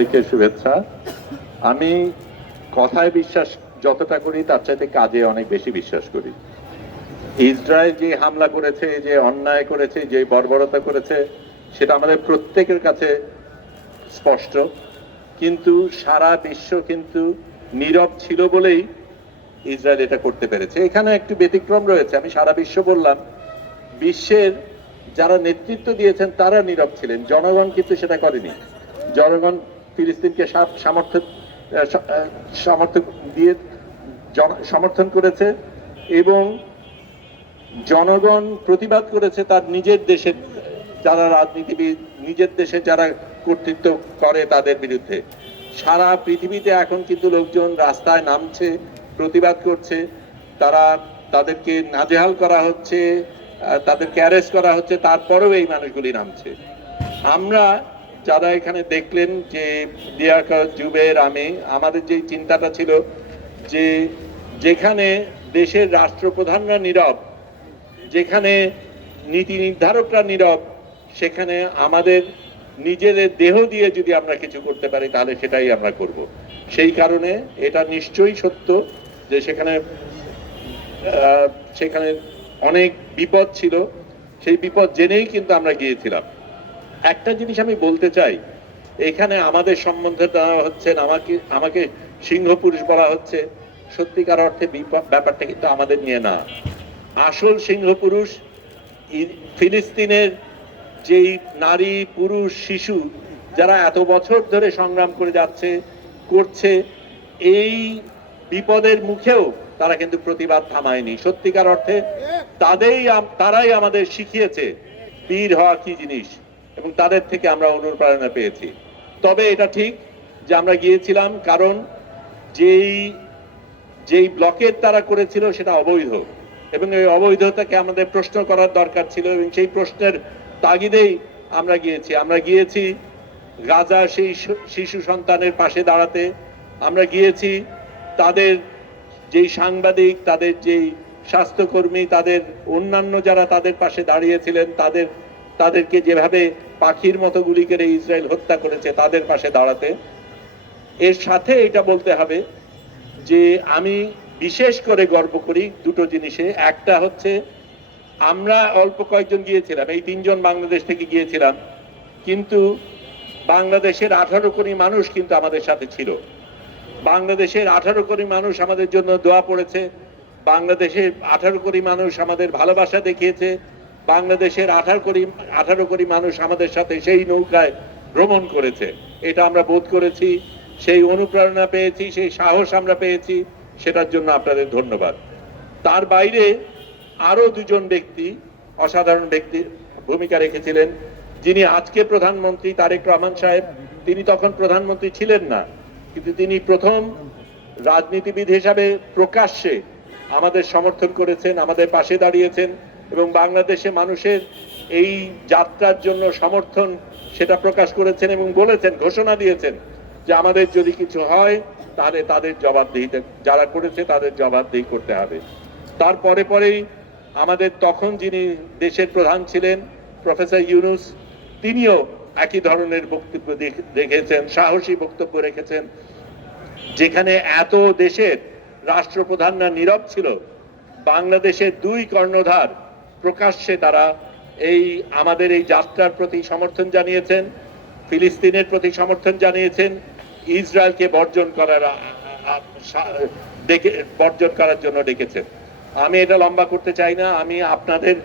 সবাইকে শুভেচ্ছা। আমি কথায় বিশ্বাস যতটা করি তার চাইতে কাজে অনেক বেশি বিশ্বাস করি। ইসরায়েল যে হামলা করেছে, যে অন্যায় করেছে, যে বর্বরতা করেছে, সেটা আমাদের প্রত্যেকের কাছে স্পষ্ট। কিন্তু সারা বিশ্ব কিন্তু নীরব ছিল বলেই ইসরায়েল এটা করতে পেরেছে। এখানে একটু ব্যতিক্রম রয়েছে। আমি সারা বিশ্ব বললাম, বিশ্বের যারা নেতৃত্ব দিয়েছেন তারা নীরব ছিলেন, জনগণ কিন্তু সেটা করেনি। জনগণ ফিলিস্তিনকে সমর্থন দিয়ে সমর্থন করেছে এবং জনগণ প্রতিবাদ করেছে তার নিজের দেশের যারা রাজনীতিবিদ, নিজের দেশে যারা কর্তৃত্ব করে তাদের বিরুদ্ধে। সারা পৃথিবীতে এখন কিন্তু লোকজন রাস্তায় নামছে, প্রতিবাদ করছে। তাদেরকে নাজেহাল করা হচ্ছে, তাদেরকে অ্যারেস্ট করা হচ্ছে, তারপরেও এই মানুষগুলি নামছে। আমরা যারা এখানে দেখলেন যে দিয়াকা, জুবের, আমাদের যে চিন্তাটা ছিল যে যেখানে দেশের রাষ্ট্রপ্রধানরা নীরব, যেখানে নীতি নির্ধারকরা নীরব, সেখানে আমাদের নিজেদের দেহ দিয়ে যদি আমরা কিছু করতে পারি তাহলে সেটাই আমরা করব। সেই কারণে এটা নিশ্চয়ই সত্য যে সেখানে অনেক বিপদ ছিল। সেই বিপদ জেনেই কিন্তু আমরা গিয়েছিলাম। একটা জিনিস আমি বলতে চাই, এখানে আমাদের সম্বন্ধে দেওয়া হচ্ছে, আমাকে সিংহ পুরুষ বলা হচ্ছে। সত্যিকার অর্থে ব্যাপারটা কিন্তু আমাদের নিয়ে না। আসল সিংহ পুরুষ ফিলিস্তিনের যেই নারী, পুরুষ, শিশু যারা এত বছর ধরে সংগ্রাম করে করছে, এই বিপদের মুখেও তারা কিন্তু প্রতিবাদ থামায়নি। সত্যিকার অর্থে তারাই আমাদের শিখিয়েছে বীর হওয়া কি জিনিস, এবং তাদের থেকে আমরা অনুপ্রেরণা পেয়েছি। তবে এটা ঠিক যে আমরা গিয়েছিলাম কারণ যেই ব্লকের তারা করেছিল সেটা অবৈধ, এবং এই অবৈধতাকে আমাদের প্রশ্ন করার দরকার ছিল, এবং সেই প্রশ্নের তাগিদেই আমরা গিয়েছি গাজা সেই শিশু সন্তানের পাশে দাঁড়াতে। আমরা গিয়েছি তাদের যেই সাংবাদিক, তাদের যেই স্বাস্থ্যকর্মী, তাদের অন্যান্য যারা তাদের পাশে দাঁড়িয়েছিলেন, তাদেরকে যেভাবে পাখির মতো গুলি করে ইসরায়েল হত্যা করেছে তাদের পাশে দাঁড়াতে। এর সাথে এটা বলতে হবে যে আমি বিশেষ করে গর্ব করি দুটো জিনিসে। একটা হচ্ছে আমরা অল্প কয়েকজন গিয়েছিলাম, এই 3 জন বাংলাদেশ থেকে গিয়েছিলাম, কিন্তু বাংলাদেশের 18 কোটি মানুষ কিন্তু আমাদের সাথে ছিল। বাংলাদেশের 18 কোটি মানুষ আমাদের জন্য দোয়া পড়েছে। বাংলাদেশের 18 কোটি মানুষ আমাদের ভালোবাসা দেখিয়েছে। বাংলাদেশের 18 কোটি মানুষ আমাদের সাথে সেই নৌকায় ভ্রমণ করেছে। এটা আমরা বোধ করেছি, সেই অনুপ্রেরণা পেয়েছি, সেই সাহস আমরা পেয়েছি। সেটার জন্য আপনাদের ধন্যবাদ। তার বাইরে আরো 2 জন ব্যক্তি, অসাধারণ ব্যক্তি ভূমিকা রেখেছিলেন। যিনি আজকে প্রধানমন্ত্রী, তারেক রহমান সাহেব, তিনি তখন প্রধানমন্ত্রী ছিলেন না, কিন্তু তিনি প্রথম রাজনীতিবিদ হিসাবে প্রকাশ্যে আমাদের সমর্থন করেছেন, আমাদের পাশে দাঁড়িয়েছেন, এবং বাংলাদেশে মানুষের এই যাত্রার জন্য সমর্থন সেটা প্রকাশ করেছেন এবং বলেছেন, ঘোষণা দিয়েছেন যে আমাদের যদি কিছু হয় তাহলে তাদের জবাবদিহিতে, যারা করেছে তাদের জবাবদিহি করতে হবে। পরেই আমাদের তখন যিনি দেশের প্রধান ছিলেন প্রফেসর ইউনূস, তিনিও একই ধরনের বক্তব্য রেখেছেন, সাহসী বক্তব্য রেখেছেন। যেখানে এত দেশের রাষ্ট্রপ্রধানরা নীরব ছিল, বাংলাদেশের 2 কর্ণধার প্রকাশ্যে তারা আমাদের এই যাত্রার প্রতি সমর্থন জানিয়েছেন, ফিলিস্তিনের প্রতি সমর্থন জানিয়েছেন, ইসরায়েলকে বর্জন করার জন্য ডেকেছেন। আমি এটা লম্বা করতে চাই না। আমি আপনাদের